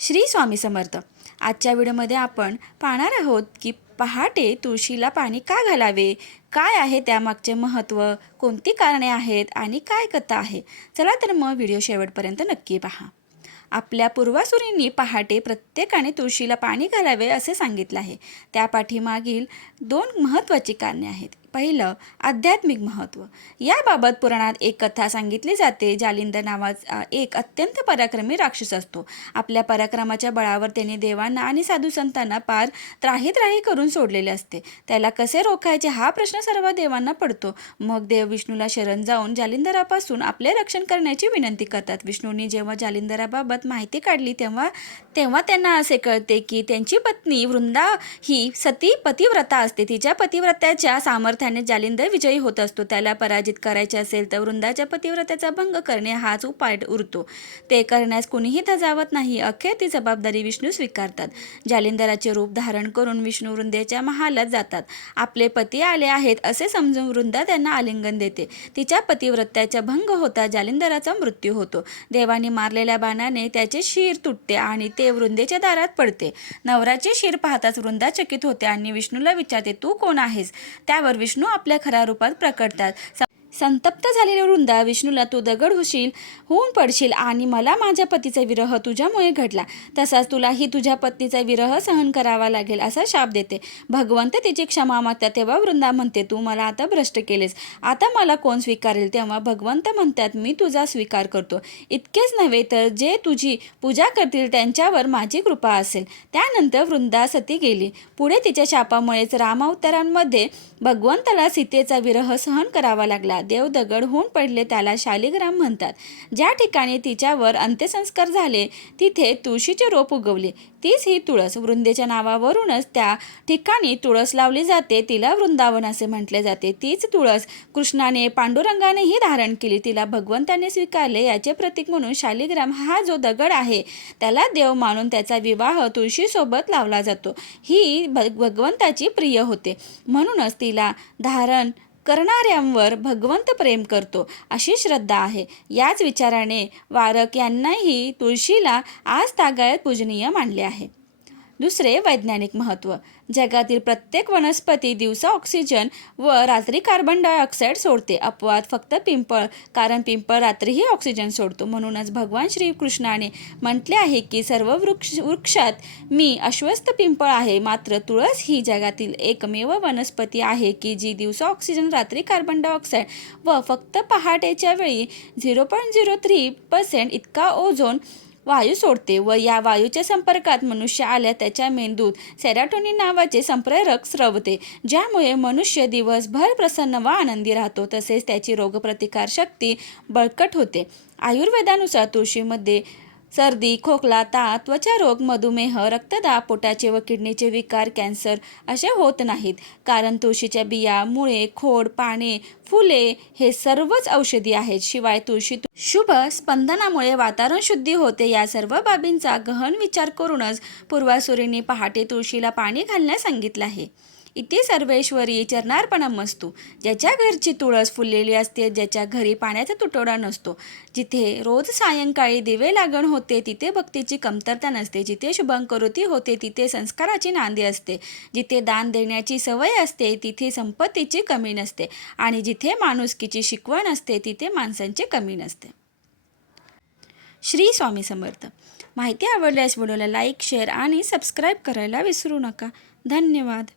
श्री स्वामी समर्थ. आजच्या व्हिडिओमध्ये आपण पाहणार आहोत की पहाटे तुळशीला पाणी का घालावे, काय आहे त्यामागचे महत्त्व, कोणती कारणे आहेत आणि काय कथा आहे. चला तर मग व्हिडिओ शेवटपर्यंत नक्की पहा. आपल्या पूर्वासुरींनी पहाटे प्रत्येकाने तुळशीला पाणी घालावे असे सांगितले आहे. त्या पाठीमागील दोन महत्त्वाची कारणे आहेत. पहिलं, आध्यात्मिक महत्त्व. याबाबत पुराणात एक कथा सांगितली जाते. जालिंदर नावाचा एक अत्यंत पराक्रमी राक्षस असतो. आपल्या पराक्रमाच्या बळावर त्याने देवांना आणि साधू संतांना पार त्राही करून सोडलेले असते. त्याला कसे रोखायचे हा प्रश्न सर्व देवांना पडतो. मग देव विष्णूला शरण जाऊन जालिंदरापासून आपले रक्षण करण्याची विनंती करतात. विष्णूंनी जेव्हा जालिंदराबाबत माहिती काढली तेव्हा त्यांना असे कळते की त्यांची पत्नी वृंदा ही सती पतिव्रता असते. तिच्या पतिव्रत्याच्या सामर्थ्याने जालिंदर विजयी होत असतो. त्याला पराजित करायचे असेल तर वृंदाच्या पतिव्रत्याचा भंग करणे हाच उपाय उरतो. ते करण्यास कुणीही धजावत नाही. अखेर ती जबाबदारी विष्णू स्वीकारतात. जालिंदराचे रूप धारण करून विष्णू वृंदेच्या महालात जातात. आपले पती आले आहेत असे समजून वृंदा त्यांना आलिंगन देते. तिच्या पतिव्रत्याचा भंग होता जालिंदराचा मृत्यू होतो. देवानी मारलेल्या बाणाने त्याचे शिर तुटते आणि ते वृंदेच्या दारात पडते. नवराचे शिर पाहताच वृंदा चकित होते आणि विष्णूला विचारते, तू कोण आहेस? त्यावर विष्णू आपल्या खऱ्या रूपात प्रकटतात. संतप्त झालेल्या वृंदा विष्णूला तू दगड होऊन पडशील आणि मला माझ्या पतीचा विरह तुझ्यामुळे घडला, तसाच तुलाही तुझ्या पत्नीचा विरह सहन करावा लागेल असा शाप देते. भगवंत तिची क्षमा मागतात. तेव्हा वृंदा म्हणते, तू मला आता भ्रष्ट केलेस, आता मला कोण स्वीकारेल? तेव्हा भगवंत म्हणतात, मी तुझा स्वीकार करतो. इतकेच नव्हे तर जे तुझी पूजा करतील त्यांच्यावर माझी कृपा असेल. त्यानंतर वृंदा सती गेली. पुढे तिच्या शापामुळेच रामावतारांमध्ये भगवंताला सीतेचा विरह सहन करावा लागला. देव दगड होऊन पडले, त्याला शालिग्राम म्हणतात. ज्या ठिकाणी तिच्यावर अंत्यसंस्कार झाले तिथे तुळशीचे रोप उगवले. तीच ही तुळस. वृंदेच्या नावावरूनच त्या ठिकाणी तुळस लावली जाते. तिला वृंदावन असे म्हटले जाते. तीच तुळस कृष्णाने पांडुरंगानेही धारण केली. तिला भगवंताने स्वीकारले. याचे प्रतीक म्हणून शालिग्राम हा जो दगड आहे त्याला देव मानून त्याचा विवाह तुळशीसोबत लावला जातो. ही भगवंताची प्रिय होते, म्हणूनच तिला धारण करणाऱ्यांवर भगवंत प्रेम करतो अशी श्रद्धा आहे. याच विचाराने वारक यांनाही तुळशीला आज तागायत पूजनीय मानले आहे. दुसरे, वैज्ञानिक महत्त्व. जगातील प्रत्येक वनस्पती दिवसा ऑक्सिजन व रात्री कार्बन डायऑक्साईड सोडते. अपवाद फक्त पिंपळ, कारण पिंपळ रात्रीही ऑक्सिजन सोडतो. म्हणूनच भगवान श्रीकृष्णाने म्हटले आहे की सर्व वृक्षात मी अश्वस्थ पिंपळ आहे, मात्र तुळस ही जगातील एकमेव वनस्पती आहे की जी दिवसा ऑक्सिजन, रात्री कार्बन डायऑक्साईड व फक्त पहाटेच्या वेळी 0.03% इतका ओझोन वायू सोडते व या वायूच्या संपर्कात मनुष्य आल्या त्याच्या मेंदूत सेरोटोनिन नावाचे संप्रेरक स्रवते, ज्यामुळे मनुष्य दिवसभर प्रसन्न व आनंदी राहतो. तसेच त्याची रोगप्रतिकार शक्ती बळकट होते. आयुर्वेदानुसार तुळशीमध्ये सर्दी, खोकला, ताप, त्वचारोग, मधुमेह, रक्तदाब, पोटाचे व किडनीचे विकार, कॅन्सर असे होत नाहीत. कारण तुळशीच्या बिया, मुळे, खोड, पाने, फुले हे सर्वच औषधी आहेत. शिवाय तुळशी शुभ स्पंदनामुळे वातावरण शुद्धी होते. या सर्व बाबींचा गहन विचार करूनच पूर्वासुरींनी पहाटे तुळशीला पाणी घालण्यास सांगितले आहे. इति सर्वेश्वरी चरणार्पणमस्तु. ज्याच्या घरची तुळस फुललेली असते, ज्याच्या घरी पाण्याचा तुटवडा नसतो, जिथे रोज सायंकाळी दिवे लागण होते तिथे भक्तीची कमतरता नसते, जिथे शुभंकरोती होते तिथे संस्काराची नांदी असते, जिथे दान देण्याची सवय असते तिथे संपत्तीची कमी नसते आणि जिथे माणुसकीची शिकवण असते तिथे माणसांची कमी नसते. श्री स्वामी समर्थ. माहिती आवडल्यास व्हिडिओला लाईक, शेअर आणि सबस्क्राईब करायला विसरू नका. धन्यवाद.